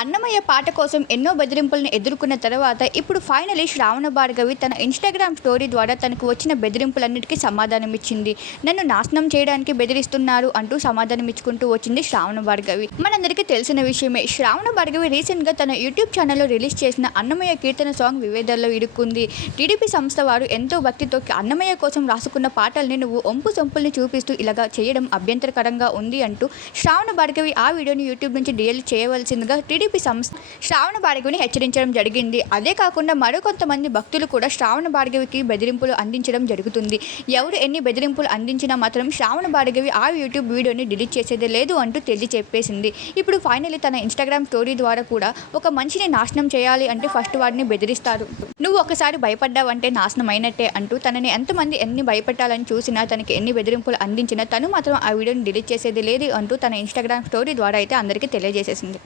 అన్నమయ్య పాట కోసం ఎన్నో బెదిరింపులను ఎదుర్కొన్న తర్వాత ఇప్పుడు ఫైనలీ శ్రావణ భార్గవి తన ఇన్స్టాగ్రామ్ స్టోరీ ద్వారా తనకు వచ్చిన బెదిరింపులన్నిటికీ సమాధానం ఇచ్చింది. నన్ను నాశనం చేయడానికి బెదిరిస్తున్నారు అంటూ సమాధానం ఇచ్చుకుంటూ వచ్చింది శ్రావణ భార్గవి. మనందరికీ తెలిసిన విషయమే శ్రావణ భార్గవి రీసెంట్గా తన యూట్యూబ్ ఛానల్లో రిలీజ్ చేసిన అన్నమయ్య కీర్తన సాంగ్ వివేదాల్లో ఇరుక్కుంది. టీడీపీ సంస్థ వారు ఎంతో భక్తితో అన్నమయ్య కోసం రాసుకున్న పాటల్ని నువ్వు ఒంపు సొంపుల్ని చూపిస్తూ ఇలాగా చేయడం అభ్యంతరకరంగా ఉంది అంటూ శ్రావణ భార్గవి ఆ వీడియోని యూట్యూబ్ నుంచి డిలీట్ చేయవలసిందిగా టీడీపీ సంస్థ శ్రావణ భార్గవిని హెచ్చరించడం జరిగింది. అదే కాకుండా మరికొంతమంది భక్తులు కూడా శ్రావణ భార్గవికి బెదిరింపులు అందించడం జరుగుతుంది. ఎవరు ఎన్ని బెదిరింపులు అందించినా మాత్రం శ్రావణ భార్గవి ఆ యూట్యూబ్ వీడియోని డిలీట్ చేసేదే లేదు అంటూ తెలియ చెప్పేసింది. ఇప్పుడు ఫైనలీ తన ఇన్స్టాగ్రామ్ స్టోరీ ద్వారా కూడా ఒక మనిషిని నాశనం చేయాలి అంటే ఫస్ట్ వాడిని బెదిరిస్తారు. నువ్వు ఒకసారి భయపడ్డావంటే నాశనం అయినట్టే అంటూ తనని ఎంతమంది ఎన్ని భయపెట్టాలని చూసినా తనకి ఎన్ని బెదిరింపులు అందించినా తను మాత్రం ఆ వీడియోని డిలీట్ చేసేది లేదు అంటూ తన ఇన్స్టాగ్రామ్ స్టోరీ ద్వారా అయితే అందరికీ తెలియజేసేసింది.